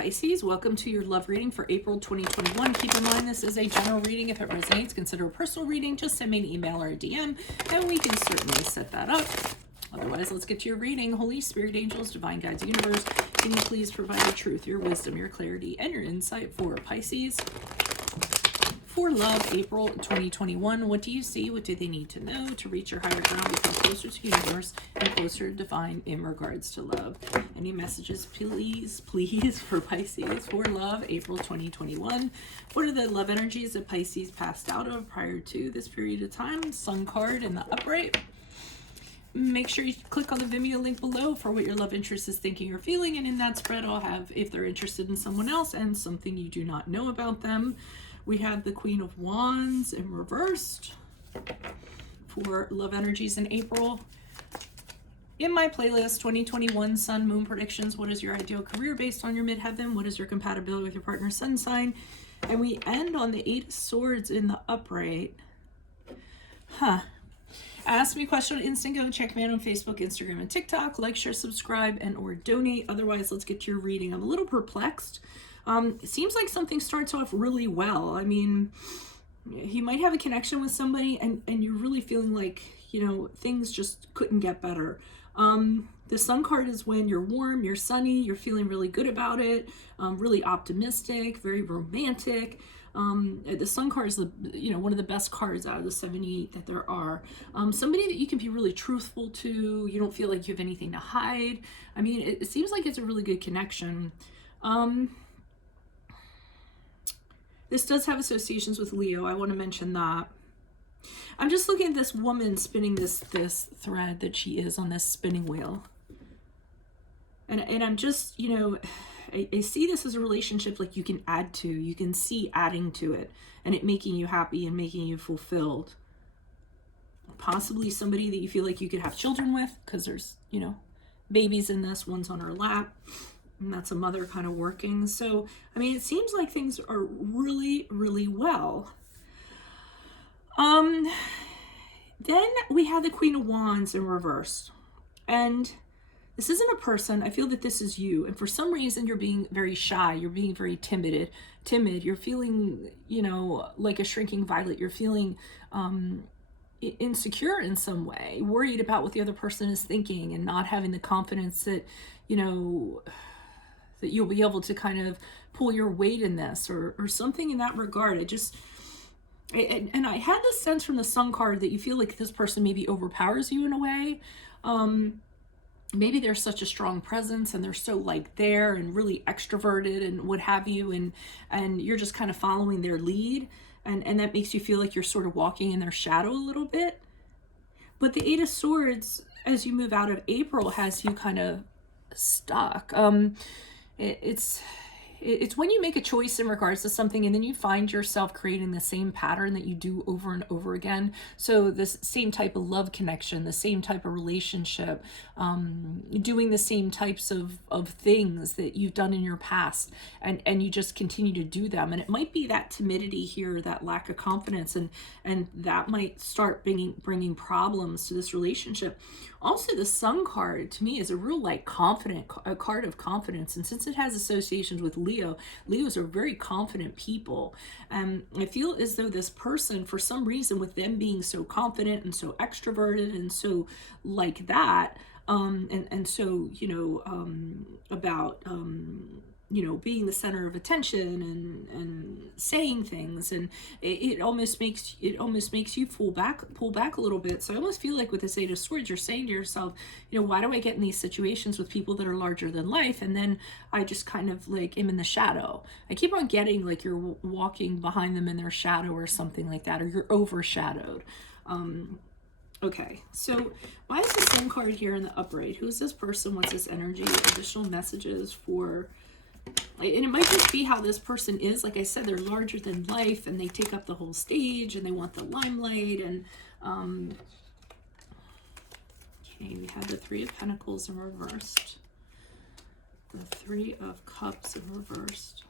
Pisces, welcome to your love reading for April 2021. Keep in mind this is a general reading. If it resonates, consider a personal reading. Just send me an email or a DM and we can certainly set that up. Otherwise, let's get to your reading. Holy Spirit, angels, divine guides, universe, can you please provide your truth, your wisdom, your clarity, and your insight for Pisces? For love, April 2021, what do you see? What do they need to know to reach your higher ground, become closer to universe, and closer to divine in regards to love? Any messages, please, for Pisces? For love, April 2021, what are the love energies that Pisces passed out of prior to this period of time? Sun card in the upright. Make sure you click on the Vimeo link below for what your love interest is thinking or feeling, and in that spread I'll have if they're interested in someone else and something you do not know about them. We have the Queen of Wands in reversed for love energies in April. In my playlist, 2021 Sun Moon predictions. What is your ideal career based on your midheaven? What is your compatibility with your partner's sun sign? And we end on the Eight of Swords in the upright. Ask me a question on Instant. Go check me out on Facebook, Instagram, and TikTok. Like, share, subscribe, and or donate. Otherwise, let's get to your reading. I'm a little perplexed. It seems like something starts off really well. I mean, you might have a connection with somebody and you're really feeling like, you know, things just couldn't get better. The Sun card is when you're warm, you're sunny, you're feeling really good about it, really optimistic, very romantic. The Sun card is one of the best cards out of the 78 that there are. Somebody that you can be really truthful to. You don't feel like you have anything to hide. I mean, it seems like it's a really good connection. This does have associations with Leo. I want to mention that. I'm just looking at this woman spinning this thread that she is on this spinning wheel. And I'm just, you know, I see this as a relationship like you can add to. You can see adding to it and it making you happy and making you fulfilled. Possibly somebody that you feel like you could have children with because there's, you know, babies in this. One's on her lap. And that's a mother kind of working. So, I mean, it seems like things are really, really well. Then we have the Queen of Wands in reverse. And this isn't a person. I feel that this is you. And for some reason, you're being very shy. You're being very timid. You're feeling, you know, like a shrinking violet. You're feeling insecure in some way, worried about what the other person is thinking and not having the confidence that, you know, that you'll be able to kind of pull your weight in this or something in that regard. And I had this sense from the Sun card that you feel like this person maybe overpowers you in a way. Maybe they're such a strong presence and they're so like there and really extroverted and what have you. And you're just kind of following their lead. And that makes you feel like you're sort of walking in their shadow a little bit. But the Eight of Swords, as you move out of April, has you kind of stuck. It's when you make a choice in regards to something and then you find yourself creating the same pattern that you do over and over again. So this same type of love connection, the same type of relationship, doing the same types of things that you've done in your past, and you just continue to do them. And it might be that timidity here, that lack of confidence, and that might start bringing problems to this relationship. Also, the Sun card to me is a real like a card of confidence, and since it has associations with Leos are very confident people. I feel as though this person, for some reason, with them being so confident and so extroverted and so like that, and so, you know, about you know, being the center of attention and saying things, and it almost makes you pull back a little bit. So I almost feel like with this Eight of Swords, you're saying to yourself, you know, why do I get in these situations with people that are larger than life, and then I just kind of like am in the shadow? I keep on getting like you're walking behind them in their shadow or something like that, or you're overshadowed. Okay, so why is the Sun card here in the upright? Who is this person? What's this energy? Additional messages for... And it might just be how this person is. Like I said, they're larger than life and they take up the whole stage and they want the limelight. And okay, we have the Three of Pentacles in reversed, the Three of Cups in reversed.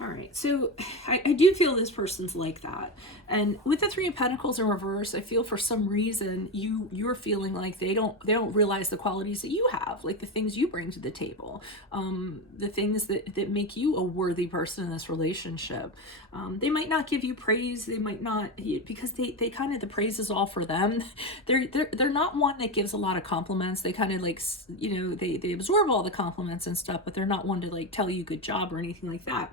All right, so I do feel this person's like that, and with the Three of Pentacles in reverse, I feel for some reason you're feeling like they don't realize the qualities that you have, like the things you bring to the table, the things that make you a worthy person in this relationship. They might not give you praise, they might not, because they kind of, the praise is all for them. They're not one that gives a lot of compliments. They kind of like, they absorb all the compliments and stuff, but they're not one to like tell you good job or anything like that.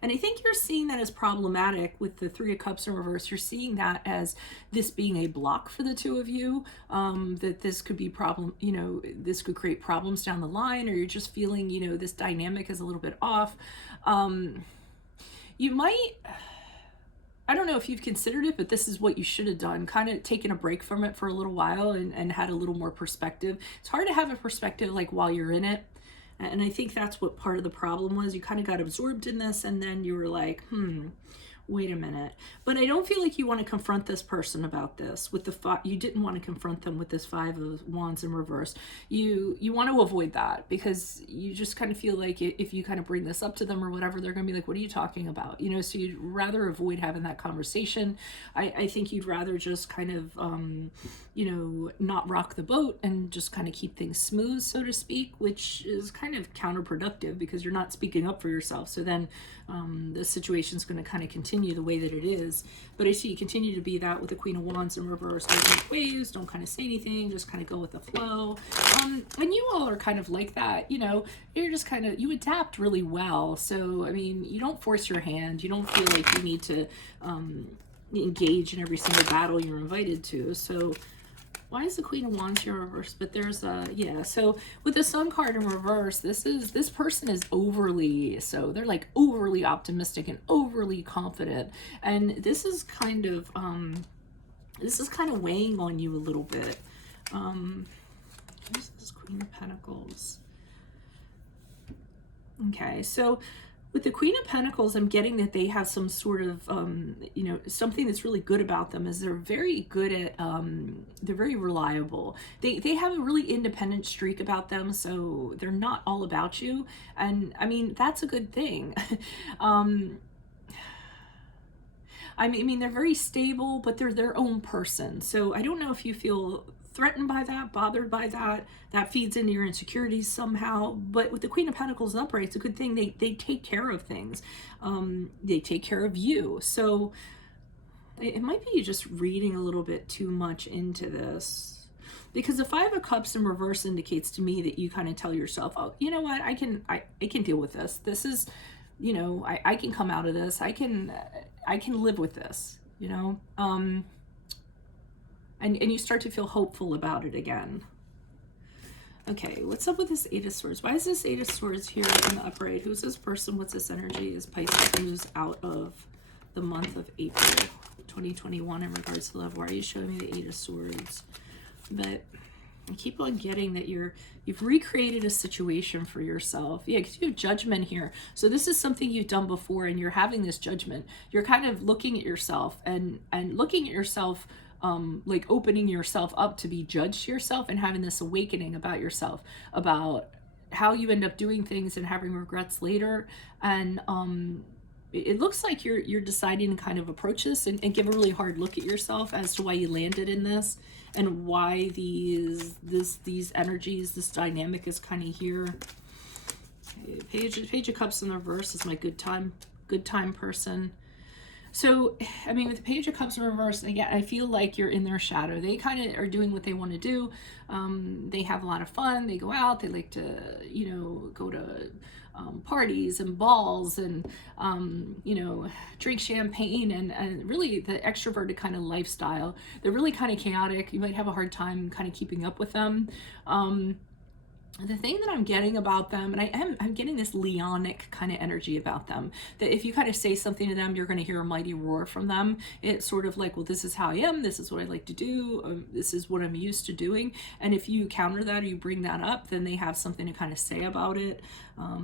And I think you're seeing that as problematic with the Three of Cups in reverse. You're seeing that as this being a block for the two of you, that this could be problem, this could create problems down the line, or you're just feeling, this dynamic is a little bit off. You might, I don't know if you've considered it, but this is what you should have done. Kind of taken a break from it for a little while and had a little more perspective. It's hard to have a perspective like while you're in it. And I think that's what part of the problem was. You kind of got absorbed in this, and then you were like, wait a minute. But I don't feel like you want to confront this person about this with the you didn't want to confront them with this Five of Wands in reverse. You want to avoid that, because you just kind of feel like if you kind of bring this up to them or whatever, they're going to be like, what are you talking about? So you'd rather avoid having that conversation. I think you'd rather just kind of, not rock the boat and just kind of keep things smooth, so to speak, which is kind of counterproductive because you're not speaking up for yourself. So then the situation's going to kind of continue the way that it is. But I see you continue to be that with the Queen of Wands in reverse. Don't make waves, don't kind of say anything, just kind of go with the flow. And you all are kind of like that, you're just kind of, you adapt really well. So, I mean, you don't force your hand. You don't feel like you need to engage in every single battle you're invited to. So why is the Queen of Wands here in reverse? But there's so with the Sun card in reverse, this person is they're like overly optimistic and overly confident, and this is kind of weighing on you a little bit. Here's this Queen of Pentacles. Okay, so with the Queen of Pentacles, I'm getting that they have some sort of, something that's really good about them is they're very good at, they're very reliable. They have a really independent streak about them, so they're not all about you. And I mean, that's a good thing. I mean, they're very stable, but they're their own person. So I don't know if you feel threatened by that, bothered by that. That feeds into your insecurities somehow. But with the Queen of Pentacles upright, it's a good thing. They take care of things. They take care of you. So it might be you just reading a little bit too much into this. Because the Five of Cups in reverse indicates to me that you kind of tell yourself, oh, you know what, I can deal with this. This is, I can come out of this. I can live with this, and you start to feel hopeful about it again. Okay, what's up with this Eight of Swords? Why is this Eight of Swords here in the upright? Who's this person? What's this energy? Is Pisces moves out of the month of April 2021 in regards to love? Why are you showing me the Eight of Swords? But I keep on getting that you've recreated a situation for yourself. Yeah, because you have judgment here. So this is something you've done before, and you're having this judgment. You're kind of looking at yourself and looking at yourself, like opening yourself up to be judged to yourself, and having this awakening about yourself, about how you end up doing things and having regrets later. And it looks like you're deciding to kind of approach this and give a really hard look at yourself as to why you landed in this, and why these energies, this dynamic is kind of here. Okay, Page of Cups in the reverse is my good time person. So, I mean, with the Page of Cups in reverse, again, I feel like you're in their shadow. They kind of are doing what they want to do. They have a lot of fun. They go out. They like to, go to parties and balls and, drink champagne and really the extroverted kind of lifestyle. They're really kind of chaotic. You might have a hard time kind of keeping up with them. The thing that I'm getting about them, and I'm getting this Leonic kind of energy about them, that if you kind of say something to them, you're going to hear a mighty roar from them. It's sort of like, well, this is how I am. This is what I like to do. This is what I'm used to doing. And if you counter that or you bring that up, then they have something to kind of say about it.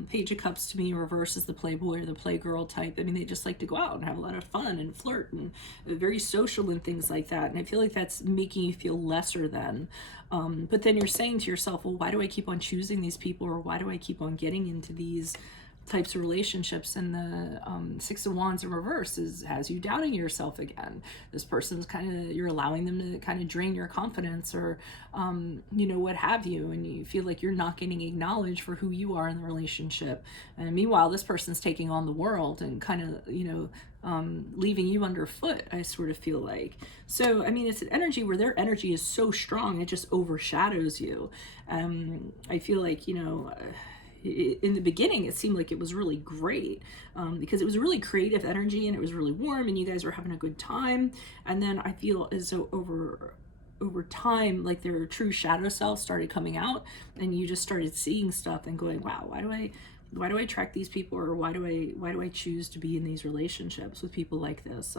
Page of Cups to me in reverse is the playboy or the playgirl type. I mean, they just like to go out and have a lot of fun and flirt and very social and things like that. And I feel like that's making you feel lesser than. But then you're saying to yourself, well, why do I keep on choosing these people, or why do I keep on getting into these types of relationships, and the Six of Wands in reverse has you doubting yourself again. This person's you're allowing them to kind of drain your confidence, or what have you, and you feel like you're not getting acknowledged for who you are in the relationship. And meanwhile, this person's taking on the world and leaving you underfoot, I sort of feel like. So, I mean, it's an energy where their energy is so strong, it just overshadows you. I feel like, in the beginning, it seemed like it was really great, because it was a really creative energy and it was really warm and you guys were having a good time. And then I feel as though over time, like their true shadow self started coming out, and you just started seeing stuff and going, wow, why do I attract these people, or why do I choose to be in these relationships with people like this?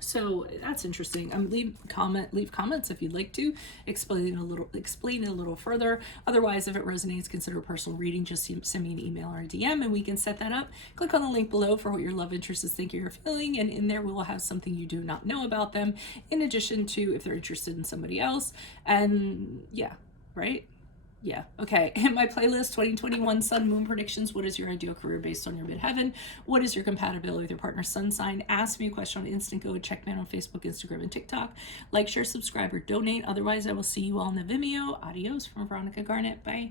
So that's interesting. Leave comments if you'd like to explain it a little further. Otherwise, if it resonates, consider a personal reading. Just send me an email or a DM and we can set that up. Click on the link below for what your love interest is thinking or feeling, and in there we will have something you do not know about them, in addition to if they're interested in somebody else. And yeah, right? Yeah, okay. In my playlist, 2021 Sun Moon Predictions. What is your ideal career based on your midheaven? What is your compatibility with your partner's sun sign? Ask me a question on Instant. Go and check me out on Facebook, Instagram, and TikTok. Like, share, subscribe, or donate. Otherwise, I will see you all in the Vimeo. Adios from Veronica Garnett. Bye.